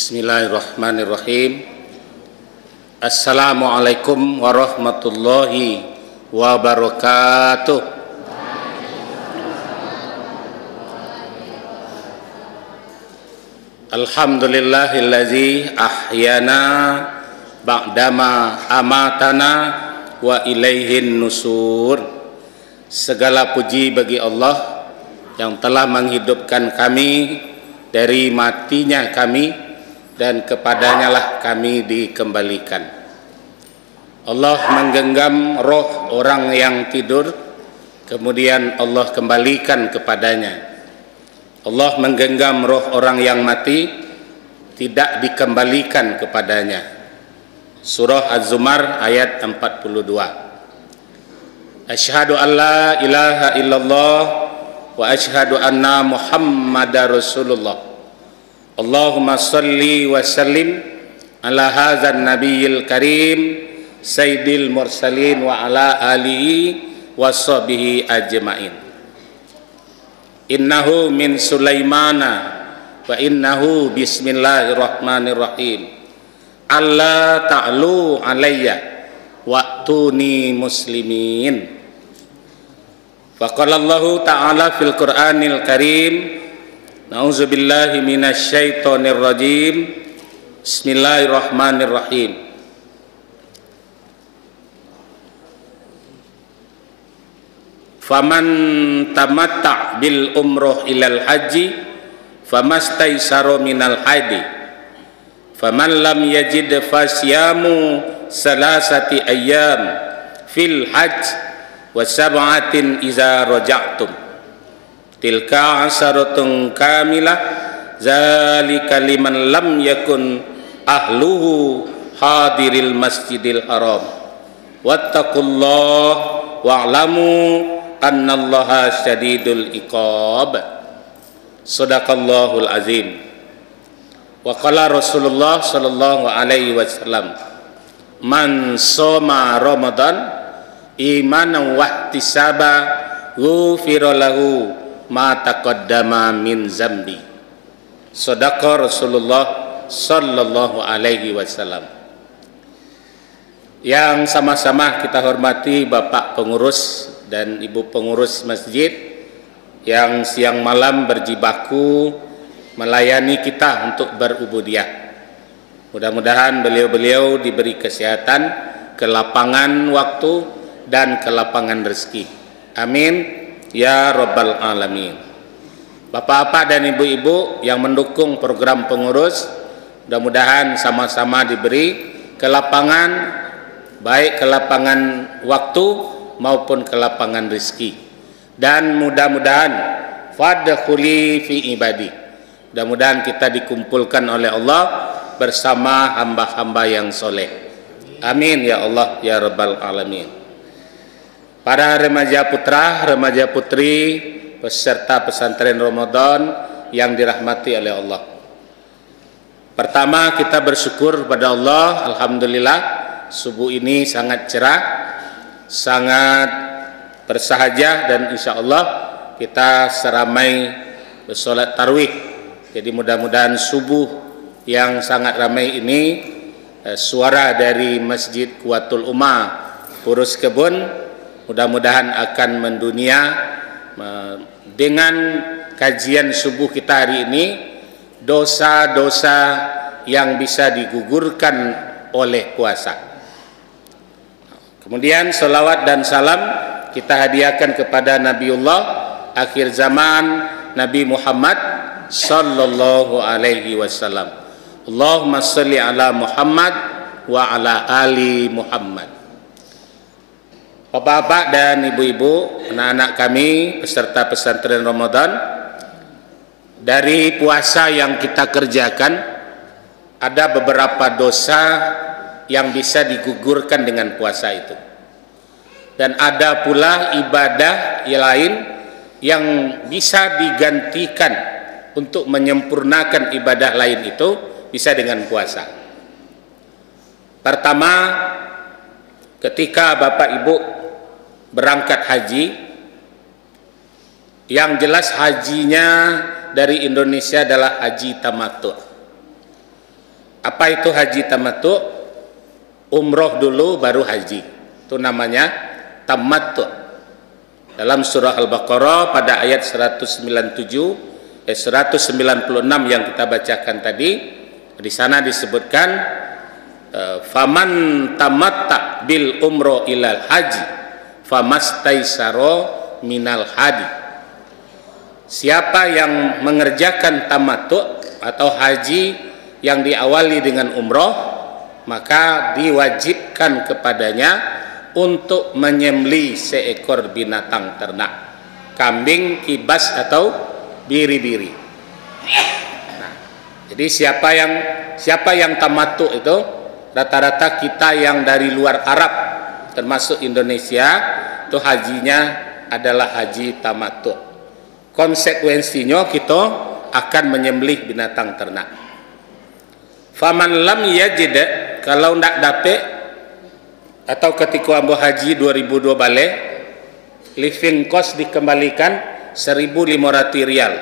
Bismillahirrahmanirrahim. Assalamualaikum warahmatullahi wabarakatuh. Alhamdulillahillazi ahyana ba'dama amatana wa ilaihin nusur. Segala puji bagi Allah yang telah menghidupkan kami dari matinya kami, dan kepadanya lah kami dikembalikan. Allah menggenggam roh orang yang tidur, kemudian Allah kembalikan kepadanya. Allah menggenggam roh orang yang mati, tidak dikembalikan kepadanya. Surah Az-Zumar ayat 42. Asyhadu an la ilaha illallah wa asyhadu anna Muhammadar Rasulullah. Allahumma salli wa sallim ala hadzal nabiyil karim sayyidil mursalin wa ala alihi wa sahbihi ajmain. Innahu min Sulaimana wa innahu bismillahirrahmanirrahim. Alla ta'lu alayya wa'tuni muslimin. Faqala Allah ta'ala fil Qur'anil Karim, na'udzubillahi minasyaitonir rajim. Bismillahirrahmanirrahim. Faman tamatta' bil umroh ilal haji famastaysara minal haidi. Faman lam yajid fasyamu salasati ayyam fil hajj wa sab'atin iza raja'tum. Tilka asharatun kamilah zalika liman lam yakun ahluhu hadiril masjidil haram. Wattaqullah wa'lamu annallaha syadidul iqab. Shadaqallahul azim. Wa qala Rasulullah sallallahu alaihi wasallam, man shoma Ramadan imanan wa ihtisaba ghufira lahu ma taqaddama min zambi. Shadaqa Rasulullah sallallahu alaihi wasallam. Yang sama-sama kita hormati Bapak pengurus dan Ibu pengurus masjid yang siang malam berjibaku melayani kita untuk berubudiyah. Mudah-mudahan beliau-beliau diberi kesehatan, kelapangan waktu, dan kelapangan rezeki. Amin ya Rabbal Alamin. Bapak-bapak dan ibu-ibu yang mendukung program pengurus, mudah-mudahan sama-sama diberi kelapangan, baik kelapangan waktu maupun kelapangan rezeki. Dan mudah-mudahan fadkhuli fi ibadi. Mudah-mudahan kita dikumpulkan oleh Allah bersama hamba-hamba yang soleh. Amin ya Allah ya Rabbal Alamin. Para remaja putra, remaja putri, peserta pesantren Ramadan yang dirahmati oleh Allah. Pertama kita bersyukur kepada Allah, alhamdulillah subuh ini sangat cerah, sangat bersahaja, dan insya Allah kita seramai bersolat tarawih. Jadi mudah-mudahan subuh yang sangat ramai ini, suara dari Masjid Quwwatul Ummah Purus Kebun, mudah-mudahan akan mendunia dengan kajian subuh kita hari ini, dosa-dosa yang bisa digugurkan oleh puasa. Kemudian salawat dan salam kita hadiahkan kepada Nabiullah akhir zaman, Nabi Muhammad sallallahu alaihi wasallam. Allahumma shalli ala Muhammad wa ala ali Muhammad. Bapak-bapak dan ibu-ibu, anak-anak kami peserta pesantren Ramadan, dari puasa yang kita kerjakan ada beberapa dosa yang bisa digugurkan dengan puasa itu, dan ada pula ibadah yang lain yang bisa digantikan untuk menyempurnakan ibadah lain itu bisa dengan puasa. Pertama, ketika Bapak Ibu berangkat haji, yang jelas hajinya dari Indonesia adalah haji tamattu. Apa itu haji tamattu? Umroh dulu baru haji. Itu namanya tamattu. Dalam surah Al-Baqarah pada ayat 196 yang kita bacakan tadi, di sana disebutkan faman tamatta bil umroh ilal haji famastaisaro minal hadi. Siapa yang mengerjakan tamattu atau haji yang diawali dengan umroh, maka diwajibkan kepadanya untuk menyembelih seekor binatang ternak, kambing, kibas atau biri-biri. Nah, jadi siapa yang tamattu itu rata-rata kita yang dari luar Arab termasuk Indonesia itu hajinya adalah haji tamattu. Konsekuensinya kita akan menyembelih binatang ternak. Faman lam yajid, kalau ndak dapat atau ketika ambo haji 2002 balik, living cost dikembalikan 1.500 rial.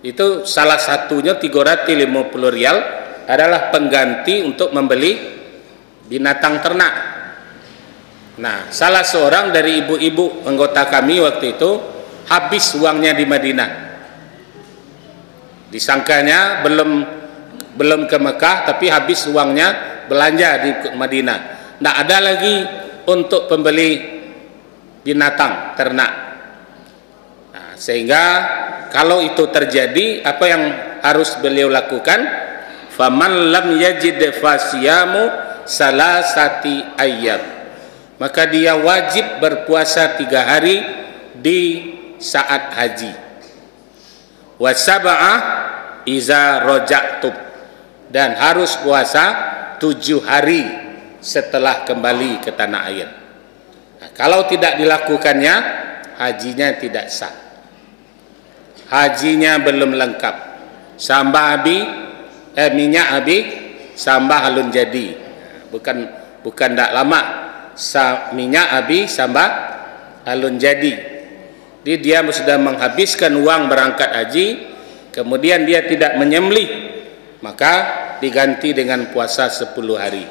Itu salah satunya 350 rial adalah pengganti untuk membeli binatang ternak. Nah, salah seorang dari ibu-ibu anggota kami waktu itu habis uangnya di Madinah. Disangkanya belum ke Mekah, tapi habis uangnya belanja di Madinah. Tidak ada lagi untuk pembeli binatang ternak. Nah, sehingga kalau itu terjadi, apa yang harus beliau lakukan? Faman lam yajid fasiyamu salasati ayyam. Maka dia wajib berpuasa 3 hari di saat haji. Wa sab'ah iza raja'tum, dan harus puasa 7 hari setelah kembali ke tanah air. Nah, kalau tidak dilakukannya, hajinya tidak sah. Hajinya belum lengkap. Sambah minyak habis, sambah alun jadi. Bukan tak lama. Minyak habis, sambah alun jadi. Jadi dia sudah menghabiskan uang berangkat haji, kemudian dia tidak menyembelih, maka diganti dengan puasa 10 hari.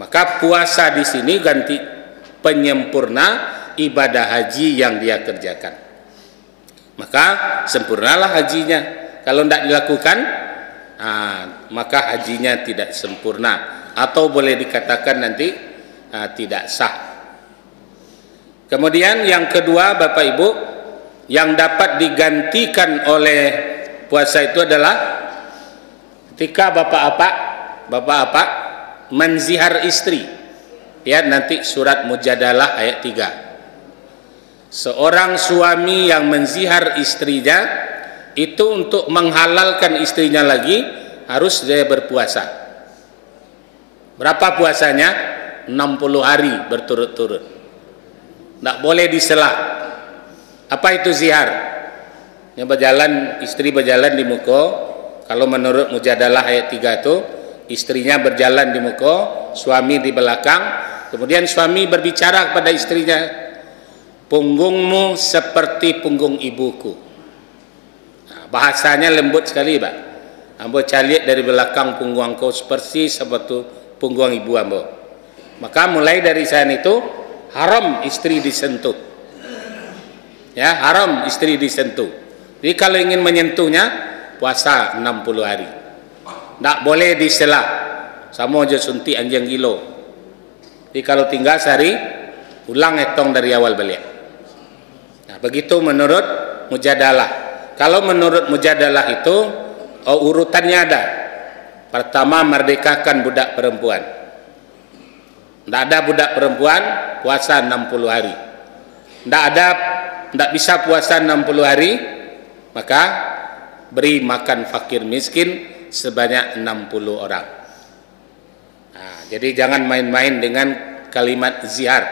Maka puasa di sini ganti penyempurna ibadah haji yang dia kerjakan. Maka sempurnalah hajinya. Kalau tidak dilakukan, maka hajinya tidak sempurna, atau boleh dikatakan nanti tidak sah. Kemudian yang kedua, Bapak Ibu, yang dapat digantikan oleh puasa itu adalah ketika bapak-bapak menzihar istri. Ya, nanti surat Mujadalah ayat 3. Seorang suami yang menzihar istrinya itu untuk menghalalkan istrinya lagi harus dia berpuasa. Berapa puasanya? 60 hari berturut-turut. Tidak boleh diselah. Apa itu zihar? Yang istri berjalan di muka. Kalau menurut Mujadalah ayat 3 itu, istrinya berjalan di muka, suami di belakang. Kemudian suami berbicara kepada istrinya, punggungmu seperti punggung ibuku. Nah, bahasanya lembut sekali, Pak. Ambo caliat dari belakang punggung kau seperti punggung ibu ambo. Maka mulai dari saat itu haram istri disentuh. Ya, haram istri disentuh. Jadi kalau ingin menyentuhnya, puasa 60 hari. Tak boleh diselah. Sama aja suntik anjing kilo. Jadi kalau tinggal sehari, ulang etong dari awal balik. Nah, begitu menurut Mujadalah. Kalau menurut Mujadalah itu urutannya ada. Pertama, merdekakan budak perempuan. Tidak ada budak perempuan, puasa 60 hari. Tidak bisa puasa 60 hari, maka beri makan fakir miskin sebanyak 60 orang. Nah, jadi jangan main-main dengan kalimat zihar.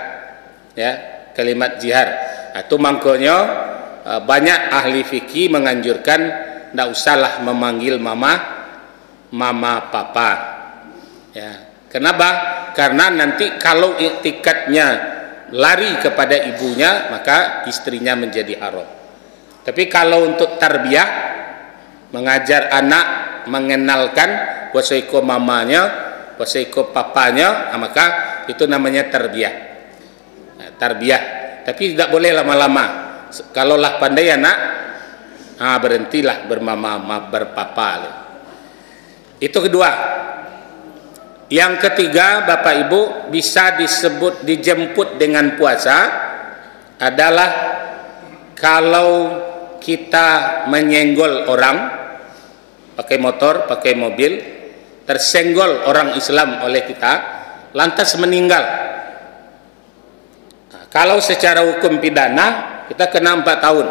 Ya, kalimat zihar. Itu makanya banyak ahli fikih menganjurkan tidak usahlah memanggil mama, papa. Ya. Kenapa? Karena nanti kalau iktikadnya lari kepada ibunya, maka istrinya menjadi haram. Tapi kalau untuk tarbiyah, mengajar anak, mengenalkan, puasa ikut mamanya, puasa ikut papanya, maka itu namanya tarbiyah. Tarbiyah. Tapi tidak boleh lama-lama. Kalaulah pandai anak, berhentilah bermama, berpapa. Itu kedua. Yang ketiga, Bapak Ibu, bisa disebut dijemput dengan puasa adalah kalau kita menyenggol orang pakai motor, pakai mobil, tersenggol orang Islam oleh kita, lantas meninggal. Nah, kalau secara hukum pidana kita kena 4 tahun.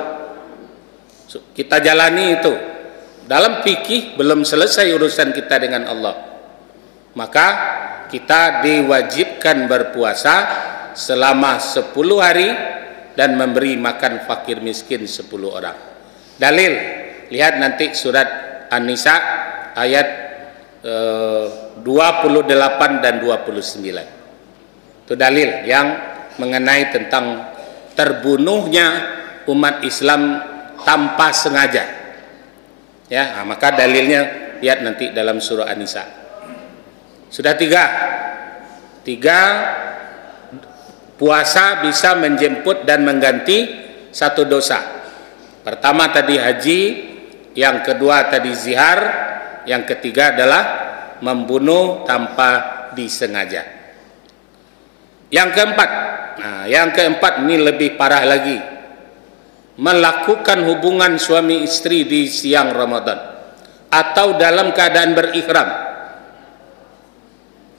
Kita jalani itu. Dalam fikih belum selesai urusan kita dengan Allah. Maka kita diwajibkan berpuasa selama 10 hari dan memberi makan fakir miskin 10 orang. Dalil, lihat nanti surat An-Nisa ayat 28 dan 29. Itu dalil yang mengenai tentang terbunuhnya umat Islam tanpa sengaja. Ya, maka dalilnya lihat nanti dalam surah An-Nisa. Sudah tiga, puasa bisa menjemput dan mengganti satu dosa. Pertama tadi haji, yang kedua tadi zihar, yang ketiga adalah membunuh tanpa disengaja. Yang keempat ini lebih parah lagi, melakukan hubungan suami istri di siang Ramadan atau dalam keadaan berihram.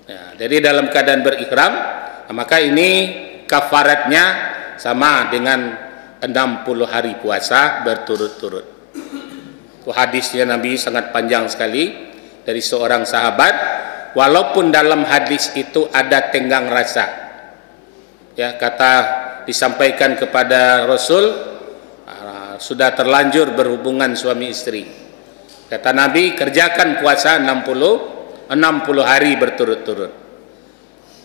Ya, jadi dalam keadaan berihram, maka ini kafaratnya sama dengan 60 hari puasa berturut-turut. Hadisnya Nabi sangat panjang sekali dari seorang sahabat, walaupun dalam hadis itu ada tenggang rasa. Ya, kata disampaikan kepada Rasul, sudah terlanjur berhubungan suami istri. Kata Nabi, kerjakan puasa 60 hari berturut-turut.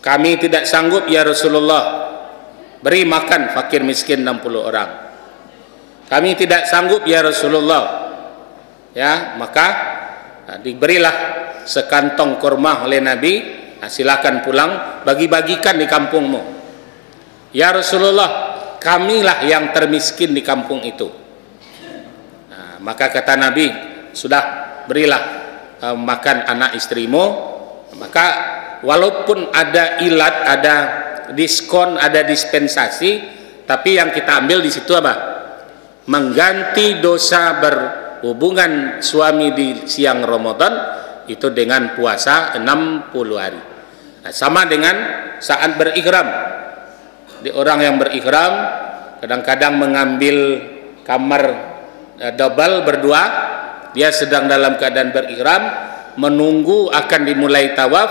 Kami tidak sanggup ya Rasulullah, beri makan fakir miskin 60 orang. Kami tidak sanggup ya Rasulullah. Ya, maka diberilah sekantong kurma oleh Nabi. Silakan pulang, bagi-bagikan di kampungmu. Ya Rasulullah, kamilah yang termiskin di kampung itu. Nah, maka kata Nabi, sudah berilah makan anak istrimu. Maka walaupun ada ilat, ada diskon, ada dispensasi, tapi yang kita ambil di situ apa? Mengganti dosa berhubungan suami di siang Ramadan itu dengan puasa 60 hari. Nah, sama dengan saat berihram. Di orang yang berihram kadang-kadang mengambil kamar double berdua, dia sedang dalam keadaan berihram, menunggu akan dimulai tawaf.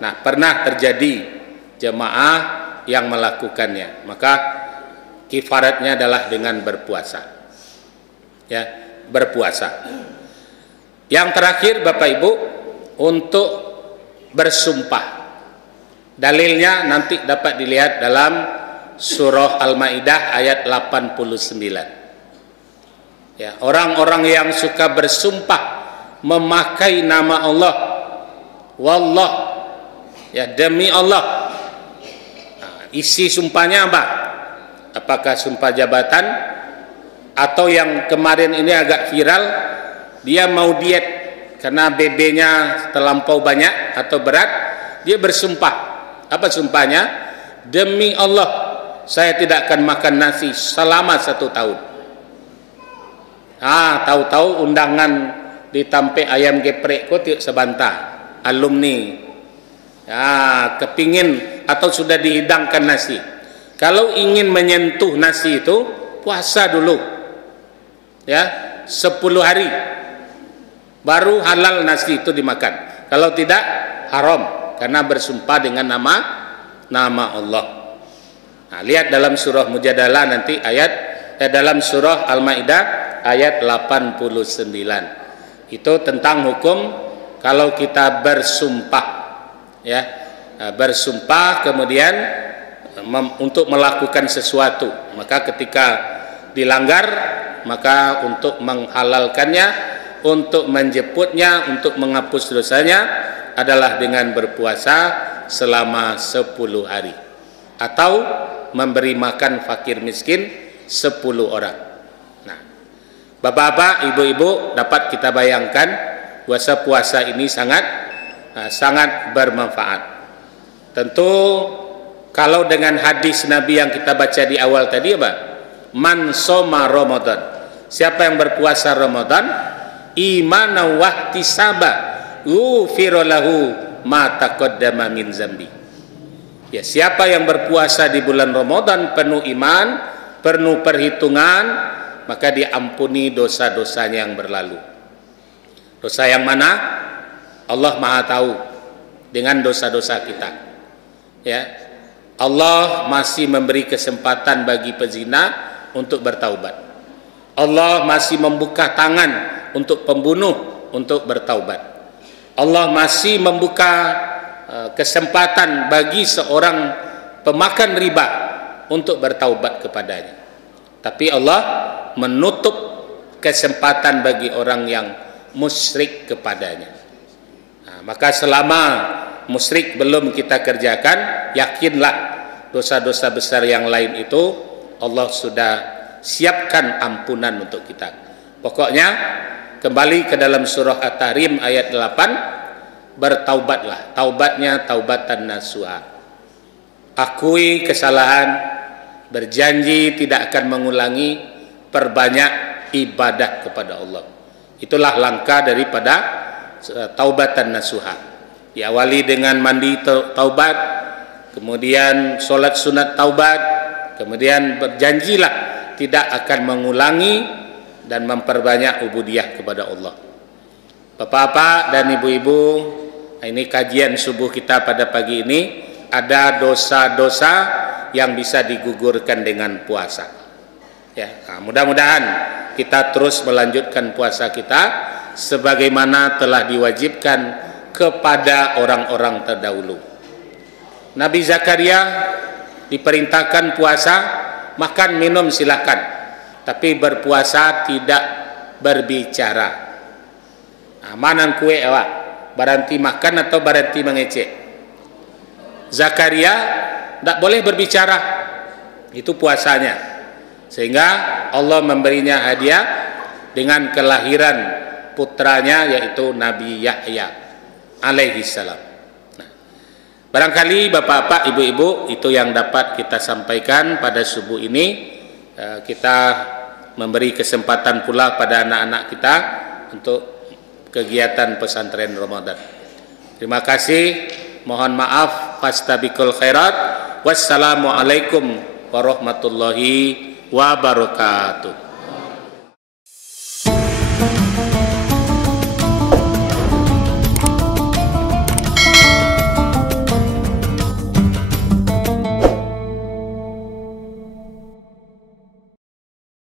Nah, pernah terjadi jemaah yang melakukannya, maka kifaratnya adalah dengan berpuasa. Ya, berpuasa. Yang terakhir Bapak Ibu, untuk bersumpah. Dalilnya nanti dapat dilihat dalam surah Al-Maidah ayat 89. Ya, orang-orang yang suka bersumpah memakai nama Allah, wallah, ya demi Allah. Nah, isi sumpahnya apa? Apakah sumpah jabatan atau yang kemarin ini agak viral, dia mau diet karena BB-nya terlampau banyak atau berat, dia bersumpah. Apa sumpahnya? Demi Allah, saya tidak akan makan nasi selama 1 tahun. Tahu-tahu undangan ditampe ayam geprek kok sebantah alumni. Kepingin atau sudah dihidangkan nasi. Kalau ingin menyentuh nasi itu, puasa dulu. Ya, 10 hari. Baru halal nasi itu dimakan. Kalau tidak, haram. Karena bersumpah dengan nama Allah. Nah, lihat dalam surah Mujadalah nanti dalam surah Al-Maidah ayat 89. Itu tentang hukum kalau kita bersumpah, ya, bersumpah kemudian untuk melakukan sesuatu, maka ketika dilanggar, maka untuk menghalalkannya untuk menjemputnya, untuk menghapus dosanya adalah dengan berpuasa selama 10 hari atau memberi makan fakir miskin 10 orang. Nah, bapak-bapak, ibu-ibu, dapat kita bayangkan puasa ini sangat bermanfaat. Tentu kalau dengan hadis Nabi yang kita baca di awal tadi apa? Man soma Ramadan. Siapa yang berpuasa Ramadan, imanan wa ihtisaba, ghufira lahu ma taqaddama min zambi. Ya, siapa yang berpuasa di bulan Ramadan penuh iman, penuh perhitungan, maka diampuni dosa-dosanya yang berlalu. Dosa yang mana? Allah Maha tahu dengan dosa-dosa kita. Ya. Allah masih memberi kesempatan bagi pezina untuk bertaubat. Allah masih membuka tangan untuk pembunuh untuk bertaubat. Allah masih membuka kesempatan bagi seorang pemakan riba untuk bertaubat kepadanya. Tapi Allah menutup kesempatan bagi orang yang musyrik kepadanya. Nah, maka selama musyrik belum kita kerjakan, yakinlah dosa-dosa besar yang lain itu Allah sudah siapkan ampunan untuk kita. Pokoknya kembali ke dalam surah At-Tahrim ayat 8, bertaubatlah, taubatnya taubatan nasuha. Akui kesalahan, berjanji tidak akan mengulangi, perbanyak ibadah kepada Allah. Itulah langkah daripada taubatan nasuha. Diawali dengan mandi taubat, kemudian sholat sunat taubat, kemudian berjanjilah tidak akan mengulangi dan memperbanyak ubudiyah kepada Allah. Bapak-bapak dan ibu-ibu, ini kajian subuh kita pada pagi ini. Ada dosa-dosa yang bisa digugurkan dengan puasa. Ya, nah, mudah-mudahan kita terus melanjutkan puasa kita sebagaimana telah diwajibkan kepada orang-orang terdahulu. Nabi Zakaria diperintahkan puasa, makan minum silakan, tapi berpuasa tidak berbicara. Nah, manan kue awak, berhenti makan atau berhenti mengecek. Zakaria tidak boleh berbicara, itu puasanya. Sehingga Allah memberinya hadiah dengan kelahiran putranya yaitu Nabi Yahya alaihi salam. Nah, barangkali bapak-bapak, ibu-ibu, itu yang dapat kita sampaikan pada subuh ini. Kita memberi kesempatan pula pada anak-anak kita untuk kegiatan pesantren Ramadan. Terima kasih, mohon maaf, fastabiqul khairat. Wassalamualaikum warahmatullahi wabarakatuh.